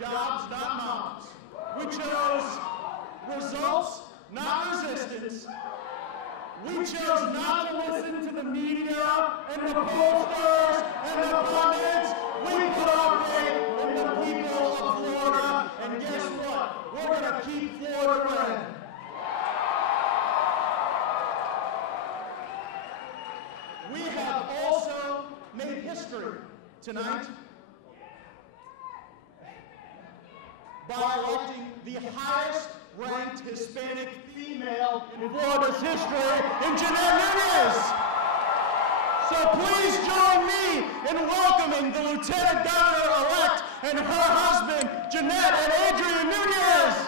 jobs, not moms. We chose results, not resistance. We chose not to listen to the media and the pollsters and the pundits. We put our faith in the people of Florida, and guess what? We're going to keep Florida red. We have also made history tonight by electing the highest ranked Hispanic female in Florida's history in Jeanette Nunez. So please join me in welcoming the Lieutenant Governor-elect and her husband, Jeanette and Andrew Nunez.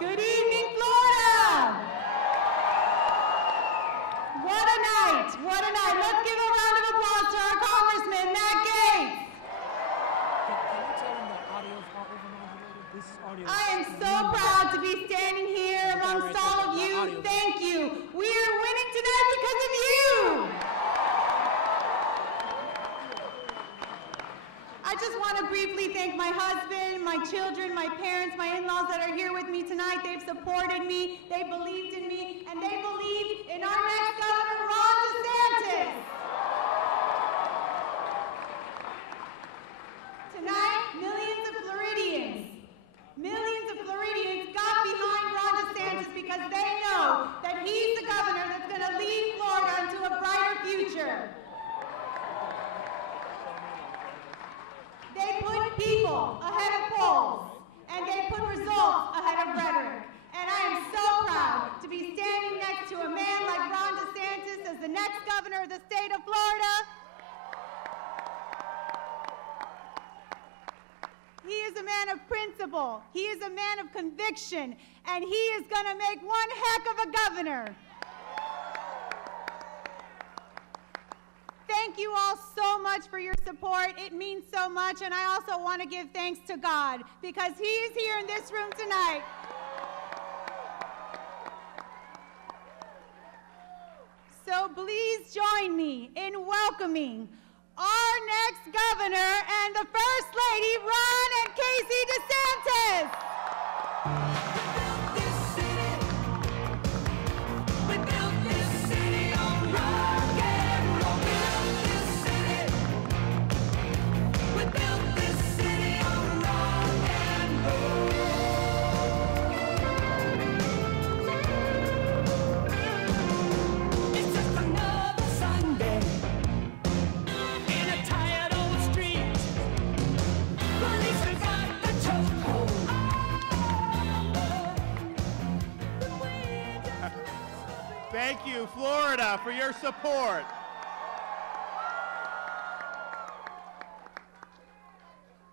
Good evening, Florida! What a night, what a night. Let's give a round of applause to our Congressman, Matt Gaetz. Can you tell them the audio's not overmodulated? This is audio. I am so proud to be standing here amongst all of you. Thank you. We are winning tonight because of you. I just want to briefly thank my husband, my children, my parents, my in-laws that are here with me tonight. They've supported me, they believed in me, and they believe in our next governor, Ron DeSantis. Tonight, millions of Floridians got behind Ron DeSantis because they know that he's the governor that's going to lead Florida into a brighter future. They put people ahead of polls, and they put results ahead of rhetoric. And I am so proud to be standing next to a man like Ron DeSantis as the next governor of the state of Florida. He is a man of principle, he is a man of conviction, and he is going to make one heck of a governor. Thank you all so much for your support. It means so much, and I also want to give thanks to God because he is here in this room tonight. So please join me in welcoming our next governor and the First Lady, Ron and Casey DeSantis. Thank you, Florida, for your support.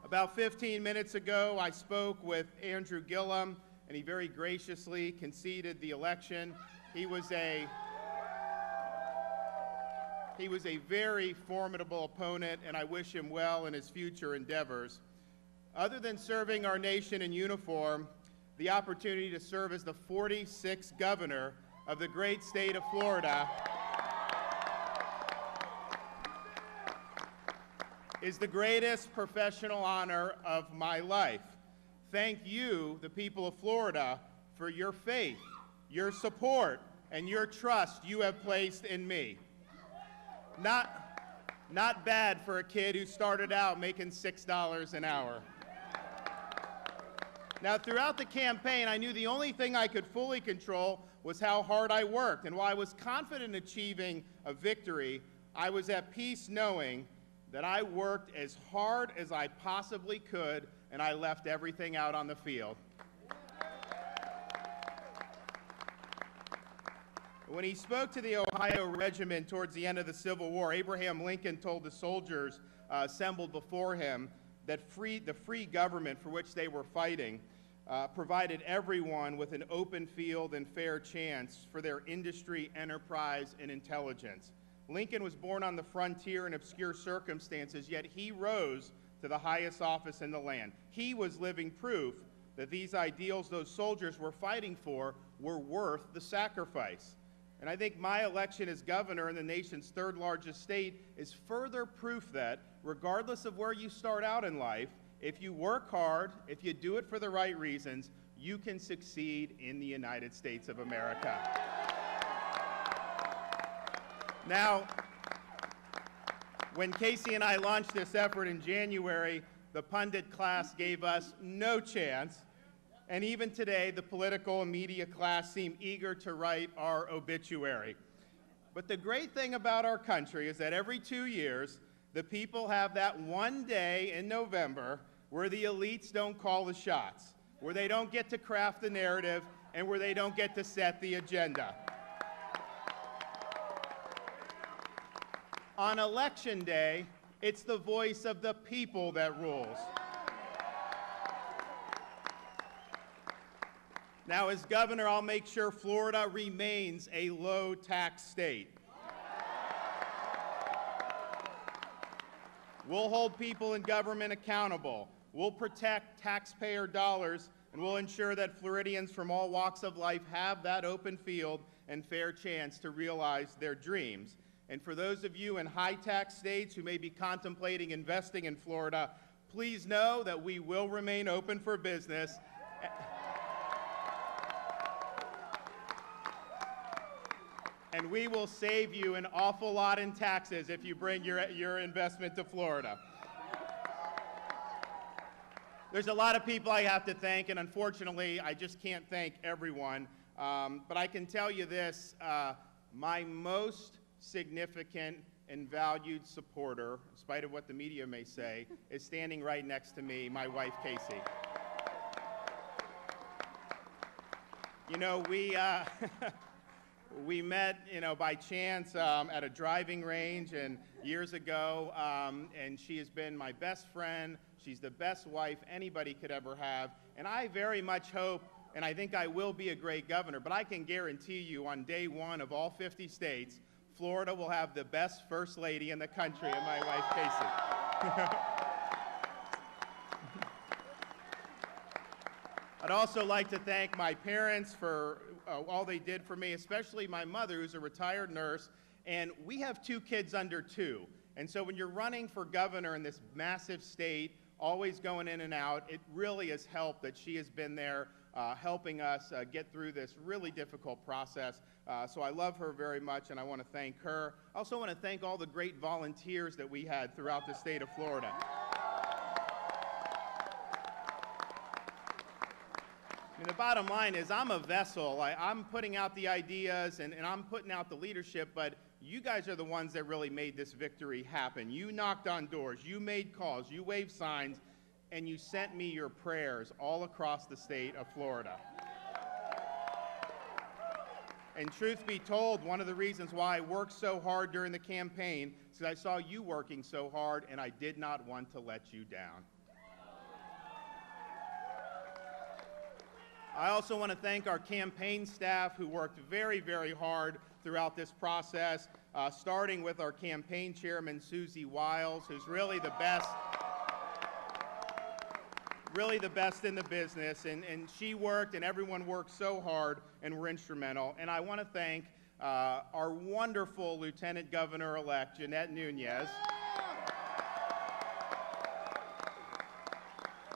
About 15 minutes ago, I spoke with Andrew Gillum, and he very graciously conceded the election. He was a very formidable opponent, and I wish him well in his future endeavors. Other than serving our nation in uniform, the opportunity to serve as the 46th governor of the great state of Florida is the greatest professional honor of my life. Thank you, the people of Florida, for your faith, your support, and your trust you have placed in me. Not bad for a kid who started out making $6 an hour. Now, throughout the campaign, I knew the only thing I could fully control was how hard I worked. And while I was confident in achieving a victory, I was at peace knowing that I worked as hard as I possibly could, and I left everything out on the field. When he spoke to the Ohio Regiment towards the end of the Civil War, Abraham Lincoln told the soldiers assembled before him that the free government for which they were fighting provided everyone with an open field and fair chance for their industry, enterprise, and intelligence. Lincoln was born on the frontier in obscure circumstances, yet he rose to the highest office in the land. He was living proof that these ideals those soldiers were fighting for were worth the sacrifice. And I think my election as governor in the nation's third largest state is further proof that, regardless of where you start out in life, if you work hard, if you do it for the right reasons, you can succeed in the United States of America. Now, when Casey and I launched this effort in January, the pundit class gave us no chance, and even today, the political and media class seem eager to write our obituary. But the great thing about our country is that every 2 years, the people have that one day in November where the elites don't call the shots, where they don't get to craft the narrative, and where they don't get to set the agenda. On Election Day, it's the voice of the people that rules. Now, as governor, I'll make sure Florida remains a low-tax state. We'll hold people in government accountable. We'll protect taxpayer dollars, and we'll ensure that Floridians from all walks of life have that open field and fair chance to realize their dreams. And for those of you in high-tax states who may be contemplating investing in Florida, please know that we will remain open for business. And we will save you an awful lot in taxes if you bring your investment to Florida. There's a lot of people I have to thank, and unfortunately, I just can't thank everyone. But I can tell you this, my most significant and valued supporter, in spite of what the media may say, is standing right next to me, my wife, Casey. You know, we met, by chance at a driving range and years ago, and she has been my best friend. She's the best wife anybody could ever have, and I very much hope, and I think I will be a great governor, but I can guarantee you on day one of all 50 states, Florida will have the best first lady in the country, and my wife, Casey. I'd also like to thank my parents for all they did for me, especially my mother, who's a retired nurse, and we have 2 kids under 2. And so when you're running for governor in this massive state, always going in and out, it really has helped that she has been there helping us get through this really difficult process. So I love her very much, and I want to thank her. I also want to thank all the great volunteers that we had throughout the state of Florida. And the bottom line is I'm a vessel. I'm putting out the ideas and I'm putting out the leadership, but you guys are the ones that really made this victory happen. You knocked on doors, you made calls, you waved signs, and you sent me your prayers all across the state of Florida. And truth be told, one of the reasons why I worked so hard during the campaign is because I saw you working so hard, and I did not want to let you down. I also want to thank our campaign staff who worked very, very hard throughout this process, starting with our campaign chairman, Susie Wiles, who's really the best in the business, and she worked and everyone worked so hard and were instrumental. And I want to thank our wonderful Lieutenant Governor-elect, Jeanette Nunez.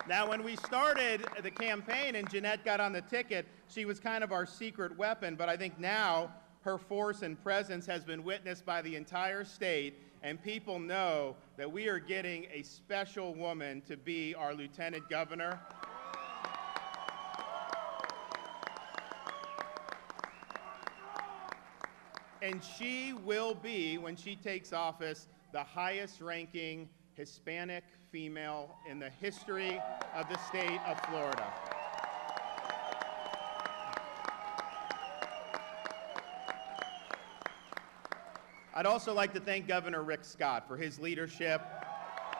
Now, when we started the campaign and Jeanette got on the ticket, she was kind of our secret weapon, but I think now her force and presence has been witnessed by the entire state, and people know that we are getting a special woman to be our lieutenant governor. And she will be, when she takes office, the highest ranking Hispanic female in the history of the state of Florida. I'd also like to thank Governor Rick Scott for his leadership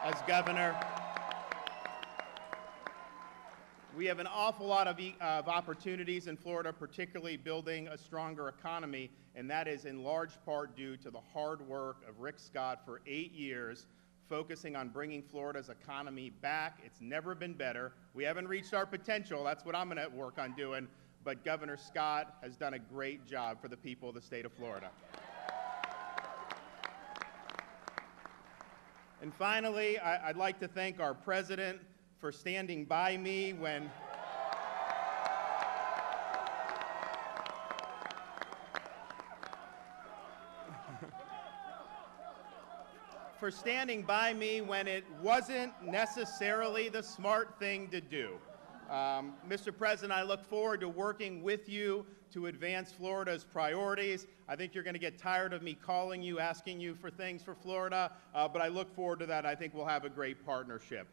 as governor. We have an awful lot of opportunities in Florida, particularly building a stronger economy, and that is in large part due to the hard work of Rick Scott for 8 years, focusing on bringing Florida's economy back. It's never been better. We haven't reached our potential. That's what I'm going to work on doing. But Governor Scott has done a great job for the people of the state of Florida. And finally, I'd like to thank our president for standing by me when it wasn't necessarily the smart thing to do. Mr. President, I look forward to working with you to advance Florida's priorities. I think you're going to get tired of me calling you, asking you for things for Florida, but I look forward to that. I think we'll have a great partnership.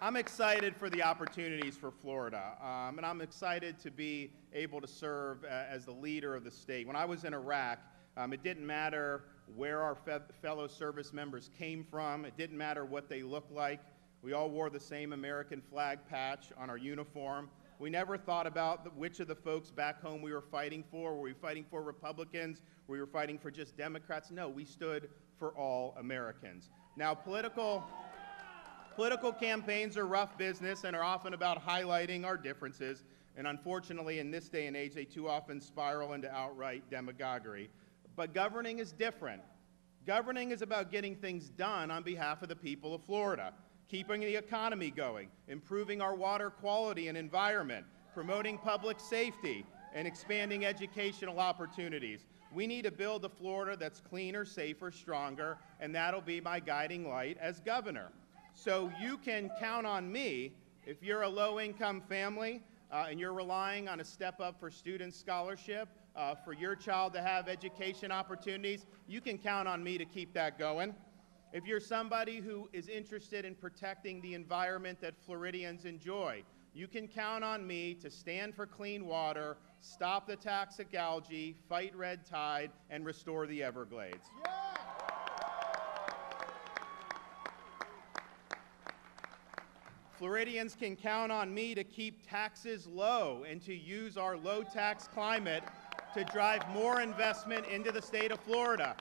I'm excited for the opportunities for Florida, and I'm excited to be able to serve as the leader of the state. When I was in Iraq, it didn't matter where our fellow service members came from. It didn't matter what they looked like. We all wore the same American flag patch on our uniform. We never thought about which of the folks back home we were fighting for. Were we fighting for Republicans? Were we fighting for just Democrats? No, we stood for all Americans. Now, political campaigns are rough business and are often about highlighting our differences. And unfortunately, in this day and age, they too often spiral into outright demagoguery. But governing is different. Governing is about getting things done on behalf of the people of Florida, keeping the economy going, improving our water quality and environment, promoting public safety, and expanding educational opportunities. We need to build a Florida that's cleaner, safer, stronger, and that'll be my guiding light as governor. So you can count on me if you're a low-income family and you're relying on a step-up for student scholarship, for your child to have education opportunities, you can count on me to keep that going. If you're somebody who is interested in protecting the environment that Floridians enjoy, you can count on me to stand for clean water, stop the toxic algae, fight red tide, and restore the Everglades. Yeah. Floridians can count on me to keep taxes low and to use our low-tax climate to drive more investment into the state of Florida.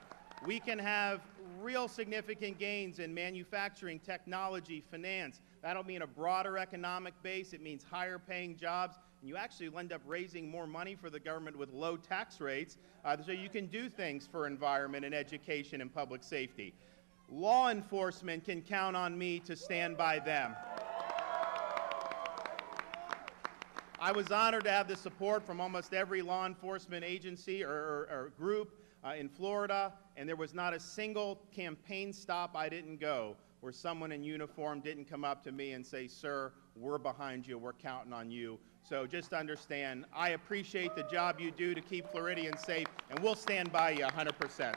We can have real significant gains in manufacturing, technology, finance. That'll mean a broader economic base. It means higher paying jobs. And you actually will end up raising more money for the government with low tax rates, so you can do things for environment and education and public safety. Law enforcement can count on me to stand by them. I was honored to have the support from almost every law enforcement agency or group in Florida, and there was not a single campaign stop I didn't go where someone in uniform didn't come up to me and say, "Sir, we're behind you, we're counting on you." So just understand, I appreciate the job you do to keep Floridians safe, and we'll stand by you 100%.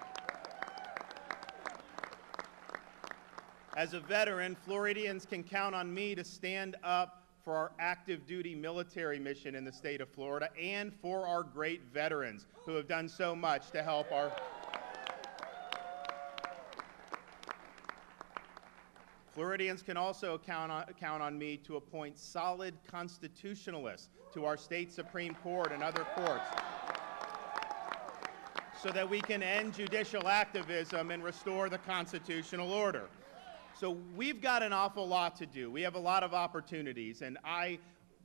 As a veteran, Floridians can count on me to stand up for our active duty military mission in the state of Florida and for our great veterans who have done so much to help our Floridians can also count on me to appoint solid constitutionalists to our state Supreme Court and other courts so that we can end judicial activism and restore the constitutional order. So we've got an awful lot to do. We have a lot of opportunities, and I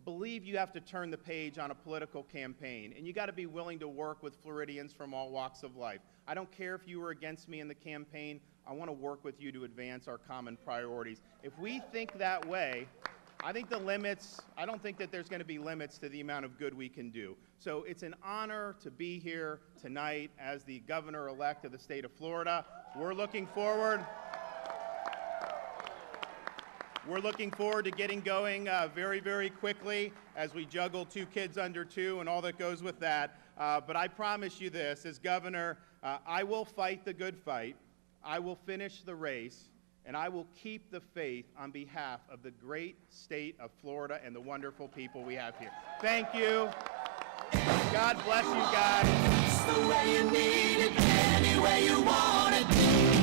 believe you have to turn the page on a political campaign, and you got to be willing to work with Floridians from all walks of life. I don't care if you were against me in the campaign. I want to work with you to advance our common priorities. If we think that way, I don't think that there's going to be limits to the amount of good we can do. So it's an honor to be here tonight as the governor-elect of the state of Florida. We're looking forward to getting going very, very quickly as we juggle 2 kids under 2 and all that goes with that. But I promise you this, as governor, I will fight the good fight, I will finish the race, and I will keep the faith on behalf of the great state of Florida and the wonderful people we have here. Thank you. God bless you guys. It's the way you need it, any way you want it.